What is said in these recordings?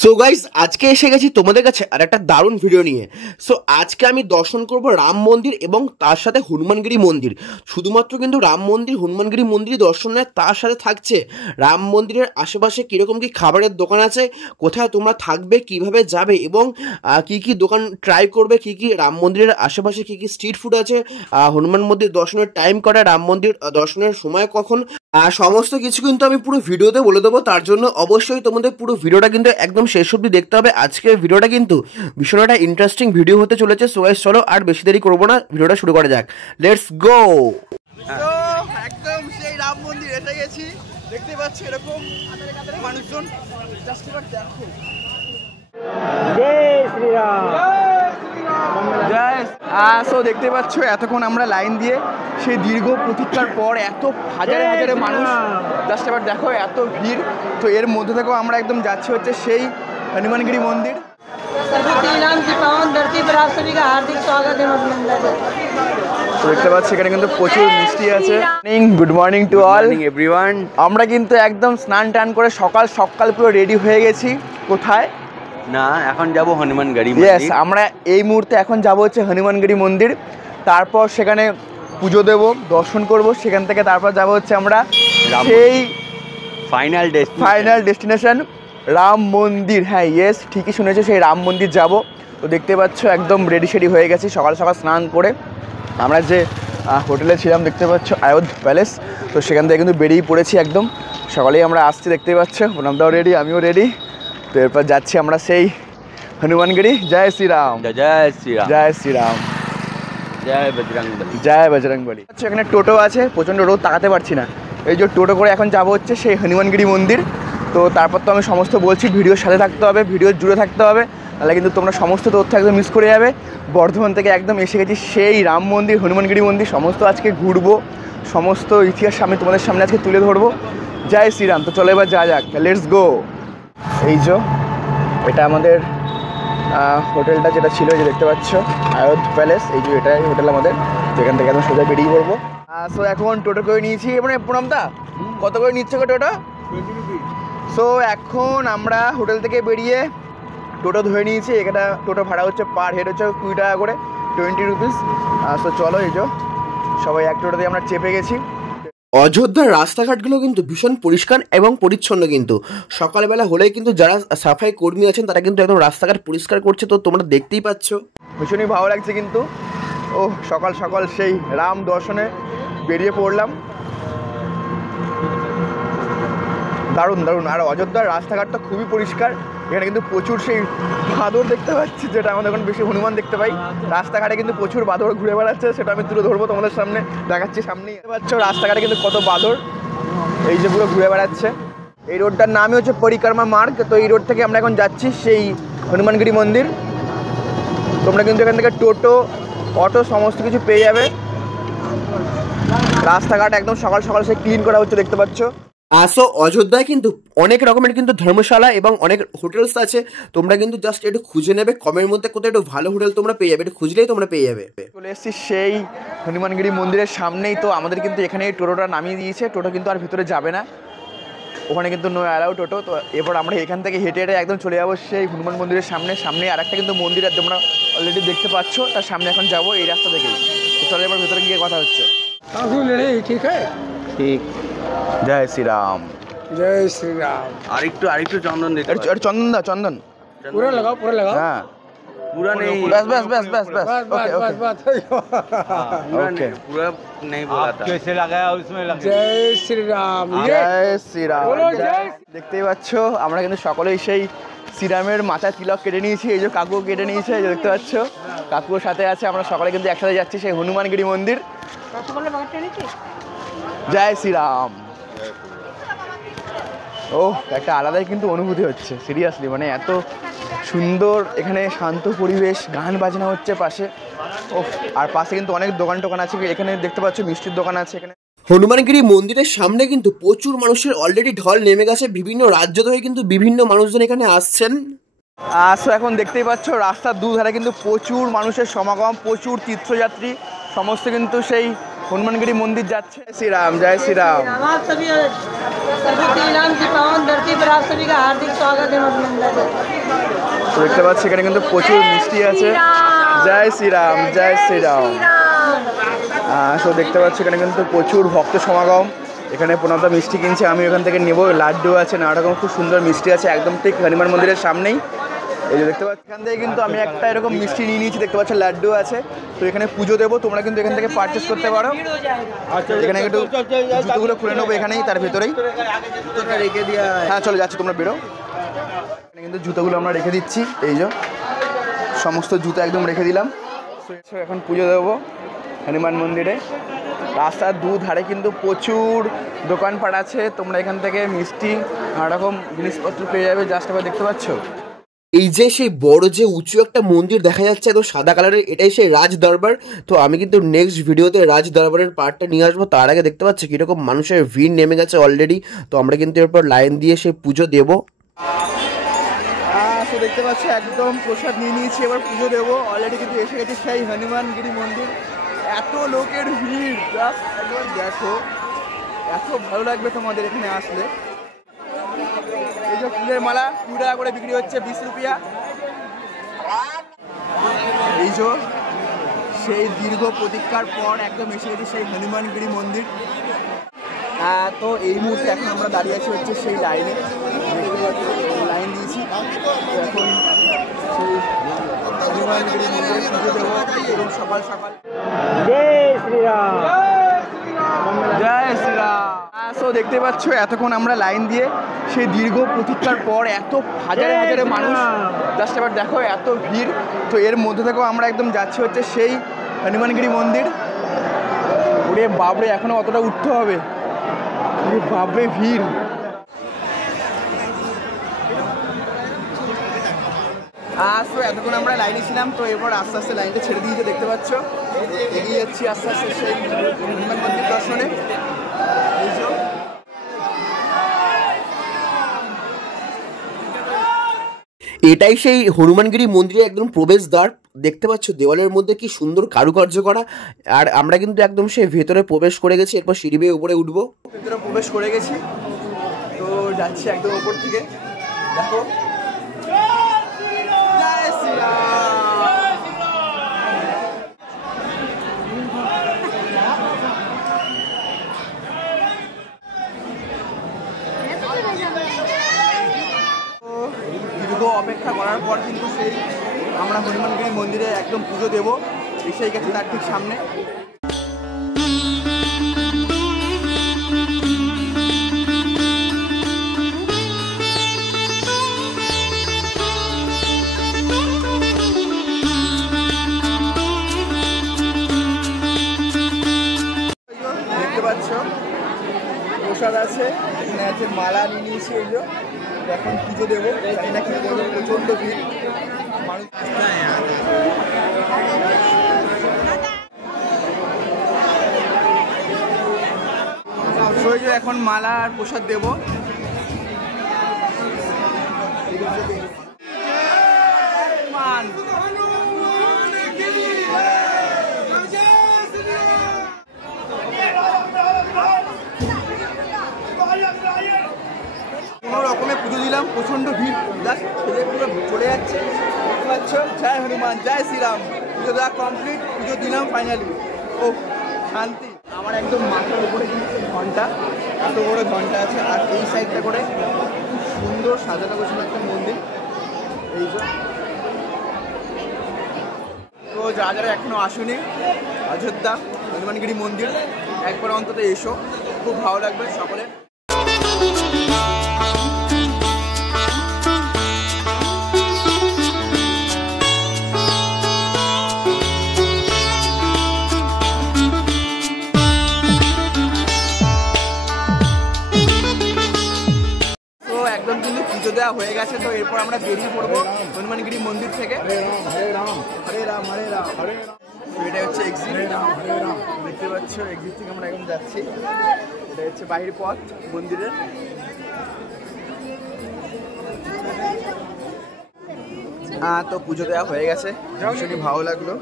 So guys আজকে এসে গেছি তোমাদের কাছে আর একটা দারুণ ভিডিও নিয়ে। সো আজকে আমি দর্শন করব রাম মন্দির এবং তার সাথে হনুমানগিরি মন্দির। শুধুমাত্র কিন্তু রাম মন্দির হনুমানগিরি মন্দির দর্শন নয়, তার সাথে থাকছে রাম মন্দিরের আশেপাশে কীরকম কী খাবারের দোকান আছে, কোথায় তোমরা থাকবে, কিভাবে যাবে এবং কি কি দোকান ট্রাই করবে, কি কি রাম মন্দিরের আশেপাশে কি কি স্ট্রিট ফুড আছে, হনুমান মন্দির দর্শনের টাইম কটা, রাম মন্দির দর্শনের সময় কখন, সমস্ত কিছু কিন্তু আমি পুরো ভিডিওতে বলে দেবো। তার জন্য অবশ্যই তোমাদের পুরো ভিডিওটা কিন্তু একদম শেষ অবধি দেখতে হবে। আজকের ভিডিওটা কিন্তু ভীষণ একটা ইন্টারেস্টিং ভিডিও হতে চলেছে। সো গাইস চলো আর বেশি দেরি করবো না, ভিডিওটা শুরু করা যাক। Let's go. একদম সেই রাম মন্দির এসে গেছি, দেখতে পাচ্ছি এরকম মানুষজন। জাস্ট এবার দেখো, জয় শ্রীরাম, জয়। সো দেখতে পাচ্ছ এতক্ষণ আমরা লাইন দিয়ে সেই দীর্ঘ প্রতীক্ষার পর এত হাজারে হাজারে মানুষ, জাস্ট এবার দেখো এত ভিড়। তো এর মধ্যে থেকেও আমরা একদম যাচ্ছি হচ্ছে সেই হনুমানগিরি মন্দির। দেখতে পাচ্ছি এখানে কিন্তু প্রচুর মিষ্টি আছে। Good morning to all everyone. আমরা কিন্তু একদম স্নান টান করে সকাল সকাল পুরো রেডি হয়ে গেছি। কোথায় না, এখন যাব হনুমানগিরি। ইয়েস, আমরা এই মুহূর্তে এখন যাব হচ্ছে হনুমানগিরি মন্দির। তারপর সেখানে পুজো দেব, দর্শন করব, সেখান থেকে তারপর যাব হচ্ছে আমরা সেই ফাইনাল ডেস্টিনেশন রাম মন্দির। হ্যাঁ ইয়েস, ঠিকই শুনেছো, সেই রাম মন্দির যাব। তো দেখতে পাচ্ছ একদম রেডি সেডি হয়ে গেছি, সকাল সকাল স্নান করে আমরা যে হোটেলে ছিলাম দেখতে পাচ্ছ অযোধ্যা প্যালেস, তো সেখান থেকে কিন্তু বেরিয়ে পড়েছি একদম সকালেই আমরা আসছি। দেখতে পাচ্ছ প্রণামদাও রেডি, আমিও রেডি। তো এরপর যাচ্ছি আমরা সেই হনুমানগিরি। জয় শ্রীরাম, জয় শ্রীরাম, জয় শ্রীরাম, জয় বজরংবলী, জয় বজরংবলী। আচ্ছা, এখানে টোটো আছে, প্রচণ্ড রোদ, তাকাতে পারছি না। এই যে টোটো করে এখন যাব হচ্ছে সেই হনুমানগিরি মন্দির। তো তারপর তো আমি সমস্ত বলছি, ভিডিওর সাথে থাকতে হবে, ভিডিওর জুড়ে থাকতে হবে, তাহলে কিন্তু তোমরা সমস্ত তথ্য একদম মিস করে যাবে। বর্ধমান থেকে একদম এসে গেছি সেই রাম মন্দির হনুমানগিরি মন্দির, সমস্ত আজকে ঘুরবো, সমস্ত ইতিহাস সামনে তোমাদের সামনে আজকে তুলে ধরবো। জয় শ্রীরাম। তো চলো এবার যা যাক, লেটস গো। এই যে এটা আমাদের হোটেলটা যেটা ছিল, যে দেখতে পাচ্ছ অযোধ্যা প্যালেস, এই যে এটাই হোটেল আমাদের, যেখান থেকে একদম সোজা বেরিয়ে পড়বো। সো এখন টোটো করে নিয়েছি, মানে প্রণামদা কত করে নিচ্ছে গো টোটো? 20 রুপিস। সো এখন আমরা হোটেল থেকে বেরিয়ে টোটো ধরে নিয়েছি। এখানে টোটো ভাড়া হচ্ছে পার হেড হচ্ছে 20 টাকা করে, 20 রুপিস। সো চলো, এই যে সবাই এক টোটোতে আমরা চেপে গেছি। অযোধ্যার রাস্তাঘাটগুলো কিন্তু ভীষণ পরিষ্কার এবং পরিচ্ছন্ন। কিন্তু সকালবেলা হলেই কিন্তু যারা সাফাই কর্মী আছেন তারা কিন্তু একদম রাস্তাঘাট পরিষ্কার করছে, তো তোমরা দেখতেই পাচ্ছ। ভীষণই ভালো লাগছে কিন্তু। ও সকাল সকাল সেই রাম দর্শনে বেরিয়ে পড়লাম, দারুণ দারুণ। আর অযোধ্যার রাস্তাঘাটটা খুবই পরিষ্কার। এখানে কিন্তু প্রচুর সেই বাঁদর দেখতে পাচ্ছি, যেটা আমাদের এখন বেশি হনুমান দেখতে পাই। রাস্তাঘাটে কিন্তু প্রচুর বাঁদর ঘুরে বেড়াচ্ছে, সেটা আমি তুলে ধরবো তোমাদের সামনে, দেখাচ্ছি সামনেই পাচ্ছ। রাস্তাঘাটে কিন্তু কত বাঁদর এই যে পুরো ঘুরে বেড়াচ্ছে। এই রোডটার নামই হচ্ছে পরিক্রমা মার্গ। তো এই রোড থেকে আমরা এখন যাচ্ছি সেই হনুমানগিরি মন্দির। তোমরা কিন্তু এখান থেকে টোটো, অটো সমস্ত কিছু পেয়ে যাবে। রাস্তাঘাট একদম সকাল সকাল সে ক্লিন করা হচ্ছে, দেখতে পাচ্ছ। সো অযোধ্যায় কিন্তু অনেক রকমের কিন্তু ধর্মশালা এবং অনেক হোটেলস আছে। তোমরা কিন্তু জাস্ট একটু খুঁজে নেবে, কমের মধ্যে কোথাও একটু ভালো হোটেল তোমরা পেয়ে যাবে, একটু খুঁজলেই তোমরা পেয়ে যাবে। চলে এসেছি সেই হনুমানগিরি মন্দিরের সামনেই। তো আমাদের কিন্তু এখানে টোটোটা নামিয়ে দিয়েছে, টোটো কিন্তু আর ভিতরে যাবে না, ওখানে কিন্তু নো অ্যালাউ টোটো। তো এরপর আমরা এখান থেকে হেঁটে হেঁটে একদম চলে যাবো সেই হনুমান মন্দিরের সামনে। সামনে আর একটা কিন্তু মন্দির আছে, তোমরা অলরেডি দেখতে পাচ্ছ, তার সামনে এখন যাবো এই রাস্তা থেকেই। তো চলে এবার ভিতরে গিয়ে কথা হচ্ছে। ঠিক ঠিক। জয় শ্রীরাম, जय श्री राम। আরেকটু চন্দন দিতে। চন্দন দা, চন্দন पूरा लगाओ, पूरा लगाओ। হ্যাঁ, पूरा नहीं, बस बस बस बस बस बस ओके बस ओके। बस पूरा ओके। नहीं, पूरा नहीं बोला था। कैसे लगाया उसमें लगा। जय श्री राम। জয় শ্রীরাম। बोलो जय। দেখতেই পাচ্ছ আমরা কিন্তু সকলেই সেই শ্রীরামের মাথায় তিলক কেটে নিয়েছি। এই যে কাকুও কেটে নিয়েছে, এই যে দেখতে পাচ্ছ কাকুর সাথে আছে। আমরা সকলে কিন্তু একসাথে যাচ্ছি সেই হনুমানগিরি মন্দির। জয় শ্রীরাম। ও একটা আলাদাই কিন্তু অনুভূতি হচ্ছে, সিরিয়াসলি, মানে এত সুন্দর এখানে শান্ত পরিবেশ, গান বাজনা হচ্ছে পাশে। ও আর পাশে কিন্তু অনেক দোকান টোকান আছে, এখানে দেখতে পাচ্ছ মিষ্টির দোকান আছে এখানে। হনুমানগিরি মন্দিরের সামনে কিন্তু প্রচুর মানুষের অলরেডি ঢল নেমে গেছে, বিভিন্ন রাজ্য থেকে কিন্তু বিভিন্ন মানুষজন এখানে আসছেন। সো এখন দেখতেই পাচ্ছ রাস্তার দুধারে কিন্তু প্রচুর মানুষের সমাগম, প্রচুর তীর্থযাত্রী সমস্ত কিন্তু সেই হনুমানগিরি মন্দির যাচ্ছে। শ্রীরাম, জয় শ্রীরাম। सरस्वती नाम की पावन धरती पर आप सभी का हार्दिक स्वागत है अभिनंदन। তো দেখতে পাচ্ছি এখানে কিন্তু প্রচুর মিষ্টি আছে। জয় শ্রীরাম, জয় শ্রীরাম। তো দেখতে পাচ্ছি এখানে কিন্তু প্রচুর ভক্ত সমাগম। এখানে প্রণতা মিষ্টি কিনছে, আমি এখান থেকে নেবো। লাড্ডু আছে, নানা রকম খুব সুন্দর মিষ্টি আছে, একদম ঠিক হনুমান মন্দিরের সামনেই। এই যে দেখতে পাচ্ছি এখান থেকে কিন্তু আমি একটা এরকম মিষ্টি নিয়ে নিয়েছি, দেখতে পাচ্ছি লাড্ডু আছে। তো এখানে পুজো দেবো, তোমরা কিন্তু এখান থেকে পারচেস করতে পারো। এখানে একটু জুতোগুলো খুলে নেবো এখানেই, তার ভেতরেই রেখে দিয়া। হ্যাঁ চলে যাচ্ছি, তোমরা বেরো। এখানে কিন্তু জুতোগুলো আমরা রেখে দিচ্ছি, এই যে সমস্ত জুতো একদম রেখে দিলাম। এখন পুজো দেবো হনুমান মন্দিরে। রাস্তার দুধারে কিন্তু প্রচুর দোকানপাট আছে, তোমরা এখান থেকে মিষ্টি নানা রকম জিনিসপত্র পেয়ে যাবে। জাস্ট আবার দেখতে পাচ্ছ এই যে সেই বড় যে উঁচু একটা মন্দির দেখা যাচ্ছে একদম সাদা কালারের, এটাই সেই রাজ দরবার। তো আমি কিন্তু নেক্সট ভিডিওতে রাজ দরবারের পার্টটা নিয়ে আসবো। তার আগে দেখতে পাচ্ছি কীরকম মানুষের ভিড় নেমে গেছে অলরেডি। তো আমরা কিন্তু এরপর লাইন দিয়ে সেই পুজো দেবো। তো দেখতে পাচ্ছি একদম প্রসাদ নিয়ে নিয়েছি, এবার পুজো দেবো। অলরেডি কিন্তু এসে গেছি সেই হনুমানগিরি মন্দির। এত লোকের ভিড়, জাস্ট একবার দেখো, এত ভালো লাগবে তোমাদের এখানে আসলে। এই যে ফুলের মালা 2 টাকা করে বিক্রি হচ্ছে, 20 রুপিয়া। এই যে সেই দীর্ঘ প্রতীক্ষার পর একদম এসে গেছি সেই হনুমানগিরি মন্দির। তো এই মুহূর্তে এখন আমরা দাঁড়িয়ে আছি হচ্ছে সেই লাইনে, লাইন দিয়েছি। এখন সেই হনুমানগিরি মন্দিরে পুজো দেবো এবং সকাল সকাল। জয় শ্রীরাম, জয় শ্রীরাম। তো দেখতে পাচ্ছ এতক্ষণ আমরা লাইন দিয়ে সেই দীর্ঘ প্রতীক্ষার পর এত হাজারে হাজারে মানুষ, জাস্ট এবার দেখো এত ভিড়। তো এর মধ্যে থেকেও আমরা একদম যাচ্ছি হচ্ছে সেই হনুমানগিরি মন্দির। ওরে বাবরে, এখনও অতটা উঠতে হবে, বাবরে ভিড়। তো এতক্ষণ আমরা লাইনে ছিলাম, তো এরপর আস্তে আস্তে লাইনটা ছেড়ে দিয়েছে, দেখতে পাচ্ছ এগিয়ে যাচ্ছি আস্তে আস্তে সেই হনুমান মন্দির দর্শনে। এটাই সেই হনুমানগিরি মন্দিরের একদম প্রবেশদ্বার। দেখতে পাচ্ছ দেওয়ালের মধ্যে কি সুন্দর কারুকার্য করা। আর আমরা কিন্তু একদম সেই ভেতরে প্রবেশ করে গেছি, এরপর সিঁড়ি বেয়ে উপরে উঠবো। ভেতরে প্রবেশ করে গেছি, তো যাচ্ছি একদম উপর থেকে। দেখো জয় শ্রীরাম। দীর্ঘ অপেক্ষা করার পর কিন্তু সেই আমরা হনুমানগিরি মন্দিরে একদম পুজো দেবো। এসেই গেছে তার ঠিক সামনে। দেখতে পাচ্ছ প্রসাদ আছে, এখানে আছে মালা নিয়ে নিয়েছি। এই যে এখন পুজো দেবো, জানি না কি করবো, প্রচণ্ড ভিড় মানুষ। এখন মালা আর প্রসাদ দেবো। কোনো রকমে পুজো দিলাম, প্রচণ্ড ভিড়, জাস্ট ছেলে পুরো চলে যাচ্ছে। দেখতে পাচ্ছ, জয় হনুমান, জয় শ্রীরাম। পুজো দেওয়া কমপ্লিট, পুজো দিলাম ফাইনালি। ও শান্তি। আমার একদম মাথার উপরে কিন্তু ঘন্টা, এত বড় ঘন্টা আছে। আর এই সাইডটা করে খুব সুন্দর সাজানো গোছানো একটা মন্দির। এই যে তো যারা যারা এখনও আসেনি অযোধ্যা হনুমানগিরি মন্দির, একবার অন্তত এসো, খুব ভালো লাগবে সকলে। একদম কিন্তু পুজো দেওয়া হয়ে গেছে, তো এরপর আমরা বেরিয়ে পড়বো হনুমানগিরি মন্দির থেকে। হরে রাম হরে রাম হরে রাম হরে রাম। এটা হচ্ছে এক্সিট, দেখতে পাচ্ছ এক্সিট থেকে আমরা এখন যাচ্ছি। এটা হচ্ছে বাহির পথ মন্দিরের। তো পুজো দেওয়া হয়ে গেছে, ভীষণই ভালো লাগলো।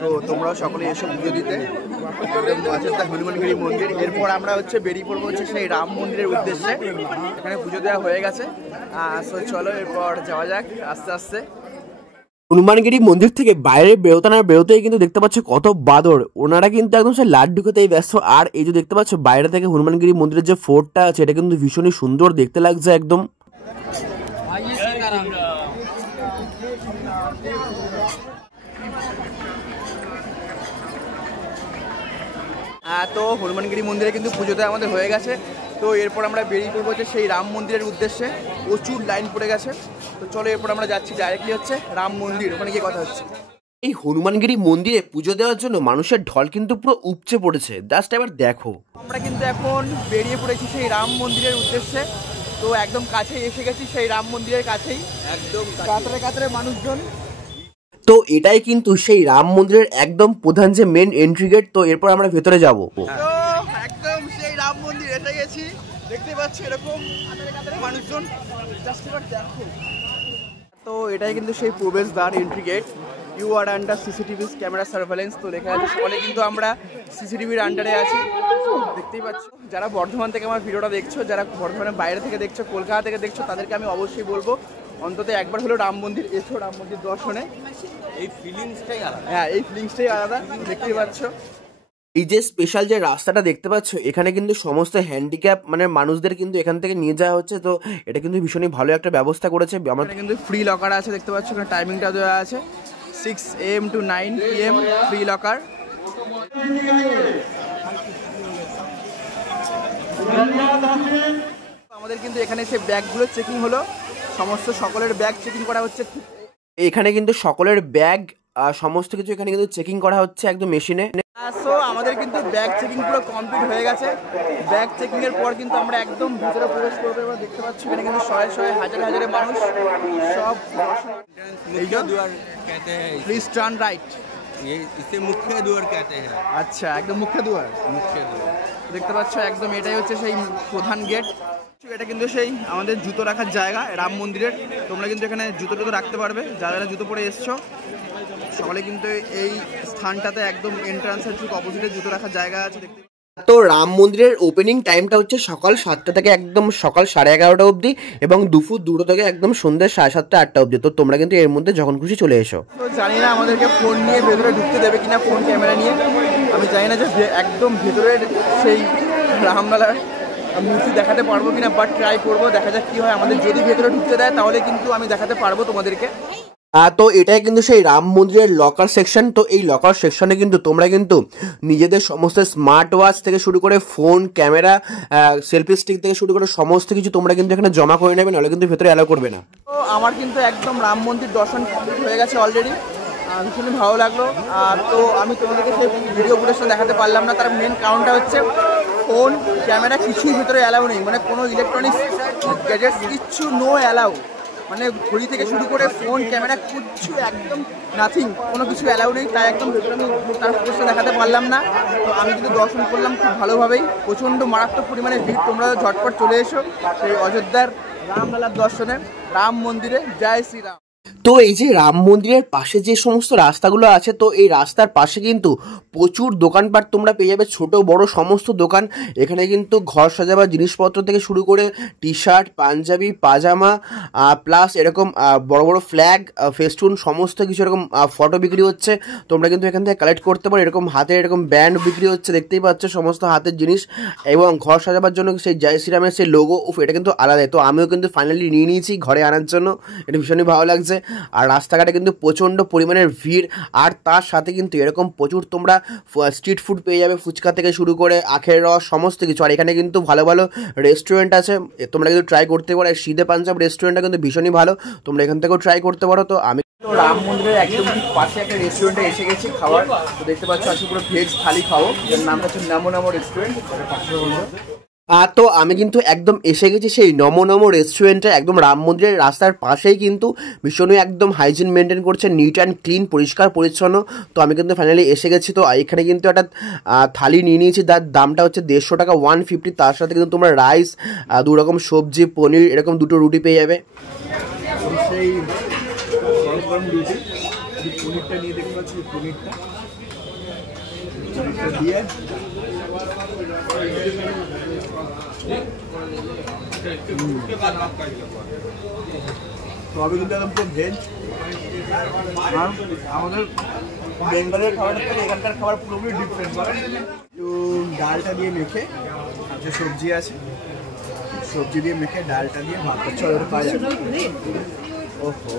তো তোমরাও সকলে এসো পুজো দিতে অযোধ্যা হনুমানগিরি মন্দির। এরপর আমরা হচ্ছে বেরিয়ে পড়বো হচ্ছে সেই রাম মন্দিরের উদ্দেশ্যে। এখানে পুজো দেওয়া হয়ে গেছে, সো চলো এরপর যাওয়া যাক আস্তে আস্তে। হনুমানগিরি মন্দির থেকে বাইরে বেরোতেই কিন্তু দেখতে পাচ্ছ কত বাদর, ওনারা কিন্তু একদম সে লাড্ডু খেতেই ব্যস্ত। আর এই যে দেখতে পাচ্ছ বাইরে থেকে হনুমানগিরি মন্দিরের যে ফোর্টটা আছে এটা কিন্তু ভীষণই সুন্দর দেখতে লাগছে একদম। তো হনুমানগিরি মন্দিরে কিন্তু পুজোতে আমাদের হয়ে গেছে। তো এরপর আমরা বেরিয়ে পড়বো হচ্ছে সেই রাম মন্দিরের উদ্দেশ্যে। প্রচুর লাইন পড়ে গেছে, তো চলো এরপর আমরা যাচ্ছি ডাইরেক্টলি হচ্ছে রাম মন্দির, ওখানে গিয়ে কথা হচ্ছে। এই হনুমানগিরি মন্দিরে পুজো দেওয়ার জন্য মানুষের ঢল কিন্তু পুরো উপচে পড়েছে, জাস্ট এবার দেখো। আমরা কিন্তু এখন বেরিয়ে পড়েছি সেই রাম মন্দিরের উদ্দেশ্যে। তো একদম কাছেই এসে গেছি সেই রাম মন্দিরের কাছেই, একদম কাতারে কাতারে মানুষজন। তো এটাই কিন্তু সেই রাম মন্দিরের একদম প্রধান যে মেন এন্ট্রি গেট। তো এরপর আমরা ভেতরে যাব। তো একদম সেই রাম মন্দির এসে গেছি, দেখতে পাচ্ছি এরকম কাতারে কাতারে মানুষজন, জাস্ট এবার দেখো। তো এটাই কিন্তু সেই প্রবেশদ্বার, entry gate. You are under CCTV camera surveillance, তো লেখা আছে সকলে কিন্তু আমরা সিসিটিভির আন্ডারে আছি, দেখতেই পাচ্ছ। যারা বর্ধমান থেকে আমার ভিডিওটা দেখছো, যারা বর্ধমানের বাইরে থেকে দেখছো, কলকাতা থেকে দেখছো, তাদেরকে আমি অবশ্যই বলবো অন্তত একবার হলো রাম মন্দির এসো, রাম মন্দির দর্শনে। এই ফিলিংসটাই আলাদা। হ্যাঁ, এই ফিলিংসটাই আলাদা, দেখতেই পাচ্ছ। এই যে স্পেশাল যে রাস্তাটা দেখতে পাচ্ছ, এখানে কিন্তু সমস্ত হ্যান্ডিক্যাপ মানে মানুষদের কিন্তু এখান থেকে নিয়ে যাওয়া হচ্ছে। তো এটা কিন্তু ভীষণই ভালো একটা ব্যবস্থা করেছে। আমাদের কিন্তু ফ্রি লকার আছে, দেখতে পাচ্ছ এখানে টাইমিংটা দেওয়া আছে 6 AM to 9 PM free locker. আমাদের কিন্তু এখানে সে ব্যাগগুলো চেকিং হলো, সমস্ত সকলের ব্যাগ চেকিং করা হচ্ছে। এখানে কিন্তু সকলের ব্যাগ সমস্ত কিছু এখানে কিন্তু চেকিং করা হচ্ছে একদম মেশিনে। সো আমাদের কিন্তু ব্যাগ চেকিং পুরো কমপ্লিট হয়ে গেছে। ব্যাগ চেকিং এর পর কিন্তু আমরা একদম ভিতরে প্রবেশ করবো। এবার দেখতে পাচ্ছি এখানে কিন্তু শয়ে শয়ে হাজারে হাজারে মানুষ সব। मुख्य द्वार कहते हैं, প্লিজ টার্ন রাইট। ये इसे मुख्य द्वार कहते हैं। আচ্ছা, একদম মুখ্য দুয়ার। मुख्य द्वार দেখতে পাচ্ছ একদম এটাই হচ্ছে সেই প্রধান গেট। এটা কিন্তু সেই আমাদের জুতো রাখার জায়গা রাম মন্দিরের। তোমরা কিন্তু এখানে জুতো টুতো রাখতে পারবে, যারা যারা জুতো পরে এসছো সকলে কিন্তু এই স্থানটাতে একদম এন্ট্রান্সের ঠিক অপোজিটে জুতো রাখার জায়গা আছে, দেখতে। তো রাম মন্দিরের ওপেনিং টাইমটা হচ্ছে সকাল 7টা থেকে একদম সকাল 11:30 অবধি, এবং দুপুর 2টা থেকে একদম সন্ধ্যে 7:30 8টা অবধি। তো তোমরা কিন্তু এর মধ্যে যখন খুশি চলে এসো। তো জানি না আমাদেরকে ফোন নিয়ে ভেতরে ঢুকতে দেবে কিনা, ফোন ক্যামেরা নিয়ে আমি জানি না যে একদম ভেতরের সেই রামলালার মূর্তি দেখাতে পারবো কিনা, বাট ট্রাই করবো, দেখা যাক কি হয়। আমাদের যদি ভেতরে ঢুকতে দেয় তাহলে কিন্তু আমি দেখাতে পারবো তোমাদেরকে। তো এটাই কিন্তু সেই রাম মন্দিরের লকার সেকশন। তো এই লকার সেকশনে কিন্তু তোমরা কিন্তু নিজেদের সমস্ত স্মার্ট ওয়াচ থেকে শুরু করে ফোন, ক্যামেরা, সেলফি স্টিক থেকে শুরু করে সমস্ত কিছু তোমরা কিন্তু এখানে জমা করে নেবে, নাহলে কিন্তু ভেতরে অ্যালাউ করবে না। তো আমার কিন্তু একদম রাম মন্দির দর্শন কমপ্লিট হয়ে গেছে অলরেডি, ভীষণই ভালো লাগলো। তো আমি তোমাদেরকে সেই ভিডিও ফুটেজটা দেখাতে পারলাম না, তার মেন কারণটা হচ্ছে ফোন, ক্যামেরা কিছুই ভিতরে অ্যালাউ নেই, মানে কোনো ইলেকট্রনিক্স গ্যাজেটস কিচ্ছু নো অ্যালাউ। মানে ঘড়ি থেকে শুরু করে ফোন, ক্যামেরা কিচ্ছু একদম নাথিং, কোনো কিছু অ্যালাউ নেই। তাই একদম ভেতরে আমি তার ফুটেজটা দেখাতে পারলাম না। তো আমি কিন্তু দর্শন করলাম খুব ভালোভাবেই, প্রচণ্ড মারাত্মক পরিমাণে ভিড়। তোমরা ঝটপট চলে এসো সেই অযোধ্যার রামলালার দর্শনে, রাম মন্দিরে। জয় শ্রীরাম। তো এই যে রাম মন্দিরের পাশে যে সমস্ত রাস্তাগুলো আছে, তো এই রাস্তার পাশে কিন্তু প্রচুর দোকানপাট তোমরা পেয়ে যাবে, ছোট বড় সমস্ত দোকান। এখানে কিন্তু ঘর সাজাবার জিনিসপত্র থেকে শুরু করে টি শার্ট, পাঞ্জাবি, পাজামা, প্লাস এরকম বড় বড় ফ্ল্যাগ, ফেস্টুন, সমস্ত কিছু এরকম ফটো বিক্রি হচ্ছে। তোমরা কিন্তু এখান থেকে কালেক্ট করতে পারো। এরকম হাতের এরকম ব্যান্ড বিক্রি হচ্ছে, দেখতেই পাচ্ছ সমস্ত হাতের জিনিস। এবং ঘর সাজাবার জন্য সেই জয় শ্রীরামের সেই লোগো, এটা কিন্তু আলাদাই। তো আমিও কিন্তু ফাইনালি নিয়ে নিয়েছি ঘরে আনার জন্য, এটা ভীষণই ভালো লাগছে। আর রাস্তাঘাটে কিন্তু প্রচণ্ড পরিমাণের ভিড়, আর তার সাথে কিন্তু এরকম প্রচুর তোমরা স্ট্রিট ফুড পেয়ে যাবে, ফুচকা থেকে শুরু করে আখের রস, সমস্ত কিছু। আর এখানে কিন্তু ভালো ভালো রেস্টুরেন্ট আছে, তোমরা কিন্তু ট্রাই করতে পারো। সিদে পাঞ্জাব রেস্টুরেন্টটা কিন্তু ভীষণই ভালো, তোমরা এখান থেকেও ট্রাই করতে পারো। তো আমি তো রাম মন্দিরের একদম ঠিক পাশে একটা রেস্টুরেন্টে এসে গেছি খাবার। তো দেখতে পাচ্ছ আজকে পুরো ভেজ থালি খাবো, যার নামটা হচ্ছে নমো নমো রেস্টুরেন্ট। তো আমি কিন্তু একদম এসে গেছি সেই নমো নমো রেস্টুরেন্টে, একদম রাম মন্দিরের রাস্তার পাশেই কিন্তু ভীষণই একদম হাইজিন মেনটেন করছে, নিট অ্যান্ড ক্লিন, পরিষ্কার পরিচ্ছন্ন। তো আমি কিন্তু ফাইনালি এসে গেছি। তো এখানে কিন্তু একটা থালি নিয়ে নিয়েছি, তার দামটা হচ্ছে 150 টাকা, 150। তার সাথে কিন্তু তোমরা রাইস, 2 রকম সবজি, পনির, এরকম 2টো রুটি পেয়ে যাবে। সেই এই গরম গরম রুটি, পনিরটা নিয়ে দেখতে পাচ্ছি, পনিরটা দিয়ে তবে কিন্তু একদম পুরো ভেজ। আর আমাদের বেঙ্গলের খাবারের থেকে এখানকার খাবার পুরোপুরি ডিফারেন্ট। একটু ডালটা দিয়ে মেখে, আজকে সবজি আছে, সবজি দিয়ে মেখে ডালটা দিয়ে ভাতটা চলো খাওয়া যাবে। ওহো,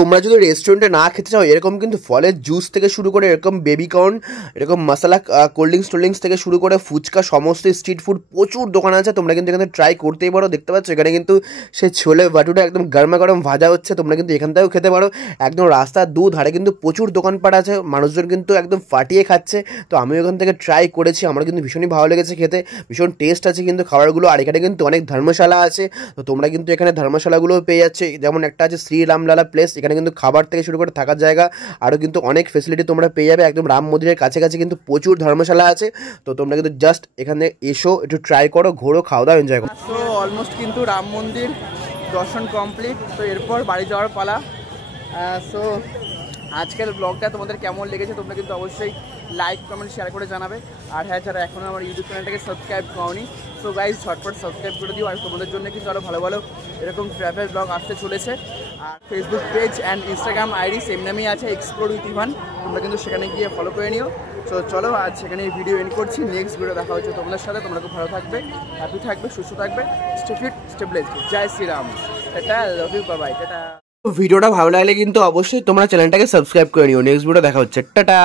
তোমরা যদি রেস্টুরেন্টে না খেতে চাও, এরকম কিন্তু ফলের জুস থেকে শুরু করে এরকম বেবি কর্ন, এরকম মশলা কোল্ড ড্রিঙ্কস থেকে শুরু করে ফুচকা, সমস্ত স্ট্রিট ফুড প্রচুর দোকান আছে। তোমরা কিন্তু এখানে ট্রাই করতেই পারো। দেখতে পাচ্ছ এখানে কিন্তু সেই ছোলে ভাটুটা একদম গরমা গরম ভাজা হচ্ছে। তোমরা কিন্তু এখান থেকেও খেতে পারো। একদম রাস্তার দুধারে কিন্তু প্রচুর দোকানপাট আছে, মানুষজন কিন্তু একদম ফাটিয়ে খাচ্ছে। তো আমিও এখান থেকে ট্রাই করেছি, আমার কিন্তু ভীষণই ভালো লেগেছে খেতে, ভীষণ টেস্ট আছে কিন্তু খাবারগুলো। আর এখানে কিন্তু অনেক ধর্মশালা আছে, তো তোমরা কিন্তু এখানে ধর্মশালাগুলোও পেয়ে যাচ্ছে। যেমন একটা আছে শ্রীরামলালা প্লেস, এখানে কিন্তু খাবার থেকে শুরু করে থাকার জায়গা আরও কিন্তু অনেক ফেসিলিটি তোমরা পেয়ে যাবে। একদম রাম মন্দিরের কাছাকাছি কিন্তু প্রচুর ধর্মশালা আছে। তো তোমরা কিন্তু জাস্ট এখানে এসো, একটু ট্রাই করো, ঘোরো, খাওয়া দাওয়া এনজয় করো। তো অলমোস্ট কিন্তু রাম মন্দির দর্শন কমপ্লিট। তো এরপর বাড়ি যাওয়ার পালা। সো আজকের ব্লগটা তোমাদের কেমন লেগেছে তোমরা কিন্তু অবশ্যই লাইক, কমেন্ট, শেয়ার করে জানাবে। আর হ্যাঁ, যারা এখনও আমার ইউটিউব চ্যানেলটাকে সাবস্ক্রাইব করোনি, সো গাইজ ঝটপট সাবস্ক্রাইব করে দিও। আর তোমাদের জন্য কিন্তু আরও ভালো ভালো এরকম ট্রাভেল ব্লগ আসতে চলেছে। আর Facebook page and Instagram ID same নামেই আছে, এক্সপ্লোর উইথ ইভান। তোমরা কিন্তু সেখানে গিয়ে ফলো করে নিও। সো চলো আজ সেখানে এই ভিডিও এন্ড করছি। নেক্সট ভিডিও দেখা হচ্ছে তোমাদের সাথে। তোমরা খুব ভালো থাকবে, হ্যাপি থাকবে, সুস্থ থাকবে, stay fit, stay blessed. Jai Shriram, tata, love you, bye bye, tata. ভিডিওটা ভালো লাগলে কিন্তু অবশ্যই তোমরা চ্যানেলটাকে সাবস্ক্রাইব করে নিও। নেক্সট ভিডিও দেখা হচ্ছে, টাটা।